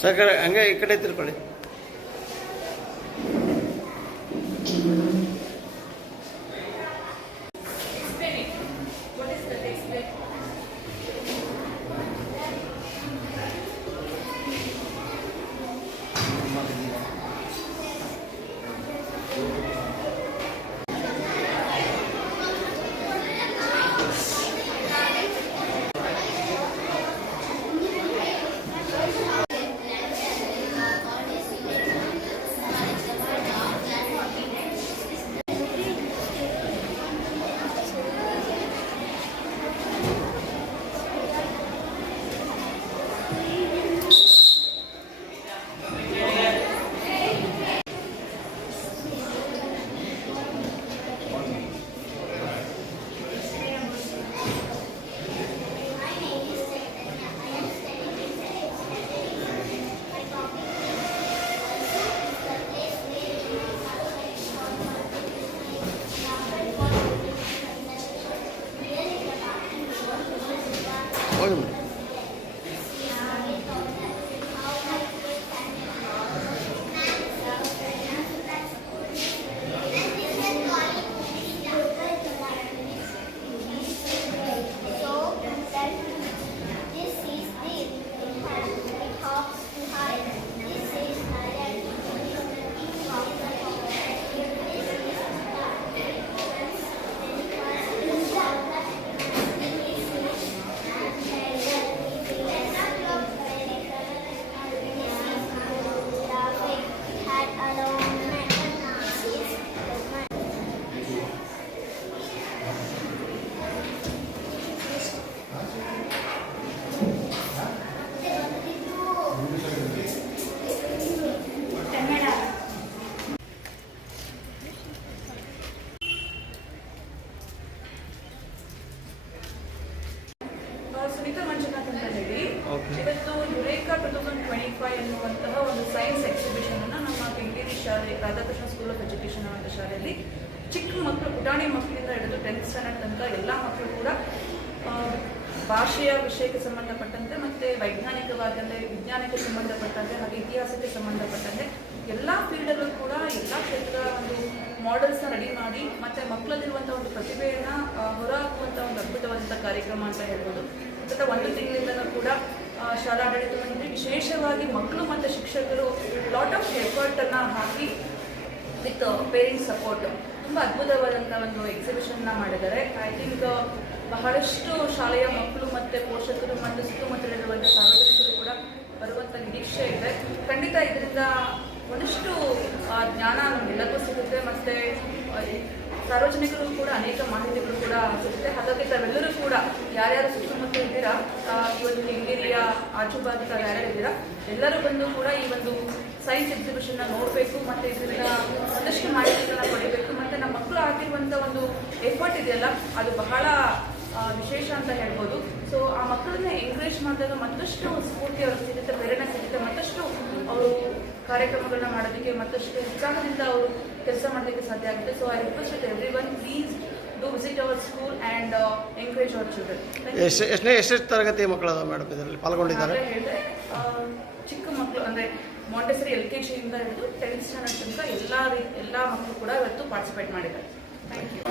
ಸರ್ ಹಂಗೆ ಈ ಕಡೆ ತಿರ್ಕೊಳ್ಳಿ. ಸುನೀತಾ ಮಂಜುನಾಥ್ ಅಂತ ಹೇಳಿ ಇವತ್ತು ಯುರೇಕಾ 2025 ಎನ್ನುವಂತಹ ಒಂದು ಸೈನ್ಸ್ ಎಕ್ಸಿಬಿಷನ್ ಅನ್ನು ನಮ್ಮ ಕೆಂಗೇರಿ ಶಾಲೆ ರಾಧಾಕೃಷ್ಣ ಸ್ಕೂಲ್ ಆಫ್ ಎಜುಕೇಶನ್ ಅನ್ನುವಂಥ ಶಾಲೆಯಲ್ಲಿ ಚಿಕ್ಕ ಮಕ್ಕಳು ಪುಟಾಣಿ ಮಕ್ಕಳಿಂದ ಹಿಡಿದು 10th ಸ್ಟ್ಯಾಂಡರ್ಡ್ ತನಕ ಎಲ್ಲ ಮಕ್ಕಳು ಕೂಡ ಭಾಷೆಯ ವಿಷಯಕ್ಕೆ ಸಂಬಂಧಪಟ್ಟಂತೆ ಮತ್ತು ವೈಜ್ಞಾನಿಕವಾಗಿ ಅಂದರೆ ವಿಜ್ಞಾನಕ್ಕೆ ಸಂಬಂಧಪಟ್ಟಂತೆ ಹಾಗೆ ಇತಿಹಾಸಕ್ಕೆ ಸಂಬಂಧಪಟ್ಟಂತೆ ಎಲ್ಲ ಫೀಲ್ಡಲ್ಲೂ ಕೂಡ ಎಲ್ಲ ಕ್ಷೇತ್ರದ ಒಂದು ಮಾಡೆಲ್ಸ್ನ ರೆಡಿ ಮಾಡಿ ಮತ್ತು ಮಕ್ಕಳಲ್ಲಿರುವಂಥ ಒಂದು ಪ್ರತಿಭೆಯನ್ನು ಹೊರಹಾಕುವಂಥ ಒಂದು ಅದ್ಭುತವಾದಂಥ ಕಾರ್ಯಕ್ರಮ ಅಂತ ಹೇಳ್ಬೋದು. ಸತತ 1 ತಿಂಗಳಿಂದಲೂ ಕೂಡ ಶಾಲಾಡಳಿತ ಮಂಡಳಿ ವಿಶೇಷವಾಗಿ ಮಕ್ಕಳು ಮತ್ತು ಶಿಕ್ಷಕರು ಲಾಟ್ ಆಫ್ ಎಫರ್ಟನ್ನು ಹಾಕಿ ವಿತ್ ಪೇರೆಂಟ್ಸ್ ಸಪೋರ್ಟ್ ತುಂಬ ಅದ್ಭುತವಾದಂಥ ಒಂದು ಎಕ್ಸಿಬಿಷನ್ನ ಮಾಡಿದ್ದಾರೆ. ಐ ಥಿಂಕ್ ಬಹಳಷ್ಟು ಶಾಲೆಯ ಮಕ್ಕಳು ಮತ್ತು ಪೋಷಕರು ಮತ್ತು ಸುತ್ತಮುತ್ತಲಿರುವಂಥ ಸಾರ್ವಜನಿಕರು ಕೂಡ ಬರುವಂಥ ನಿರೀಕ್ಷೆ ಇದೆ. ಖಂಡಿತ ಇದರಿಂದ ಒಂದಷ್ಟು ಜ್ಞಾನ ನಮಗೆಲ್ಲರಿಗೂ ಸಿಗುತ್ತೆ ಮತ್ತು ಸಾರ್ವಜನಿಕರು ಕೂಡ ಅನೇಕ ಮಾಹಿತಿಗಳು ಕೂಡ ಸಿಗುತ್ತೆ. ಹಾಗಾಗಿ ತಾವೆಲ್ಲರೂ ಕೂಡ ಯಾರ್ಯಾರು ಸುತ್ತಮುತ್ತ ಇದ್ದೀರಾ, ಈ ಒಂದು ಕೆಂಗೇರಿಯ ಆಜುಬಾಜು ಯಾರ್ಯಾರು ಇದ್ದೀರಾ ಎಲ್ಲರೂ ಬಂದು ಕೂಡ ಈ ಒಂದು ಸೈನ್ಸ್ ಎಕ್ಸಿಬಿಷನ್ನ ನೋಡಬೇಕು ಮತ್ತು ಇದರಿಂದ ಒಂದಷ್ಟು ಮಾಹಿತಿಗಳನ್ನ ಪಡಿಬೇಕು. ಮತ್ತು ನಮ್ಮ ಮಕ್ಕಳು ಹಾಕಿರುವಂಥ ಒಂದು ಎಫರ್ಟ್ ಇದೆಯಲ್ಲ ಅದು ಬಹಳ ವಿಶೇಷ ಅಂತ ಹೇಳ್ಬೋದು. ಸೊ ಆ ಮಕ್ಕಳನ್ನ ಎಂಕರೇಜ್ ಮಾಡಿದಾಗ ಮತ್ತಷ್ಟು ಸ್ಫೂರ್ತಿ ಅವ್ರಿಗೆ ಸಿಗುತ್ತೆ, ಪ್ರೇರಣೆ ಸಿಗುತ್ತೆ, ಮತ್ತಷ್ಟು ಅವರು ಕಾರ್ಯಕ್ರಮಗಳನ್ನ ಮಾಡೋದಕ್ಕೆ ಮತ್ತಷ್ಟು ಉತ್ಸಾಹದಿಂದ ಅವರು ಕೆಲಸ ಮಾಡೋದಕ್ಕೆ ಸಾಧ್ಯ ಆಗುತ್ತೆ. So I request everyone please do visit our school and encourage our children. ಎಷ್ಟು ತರಗತಿ ಮಕ್ಕಳು ಮೇಡಮ್ ಇದರಲ್ಲಿ ಪಾಲ್ಗೊಂಡಿದ್ದಾರೆ? ಹೇಳಿದ್ರೆ ಚಿಕ್ಕ ಮಕ್ಕಳು ಅಂದರೆ ಮಾಂಟೆಸರಿ LKG ಇಂದ ಹಿಡಿದು 10th ಸ್ಟ್ಯಾಂಡರ್ಡ್ ತನಕ ಎಲ್ಲ ಮಕ್ಕಳು ಕೂಡ ಇವತ್ತು ಪಾರ್ಟಿಸಿಪೇಟ್ ಮಾಡಿದ್ದಾರೆ. Thank you.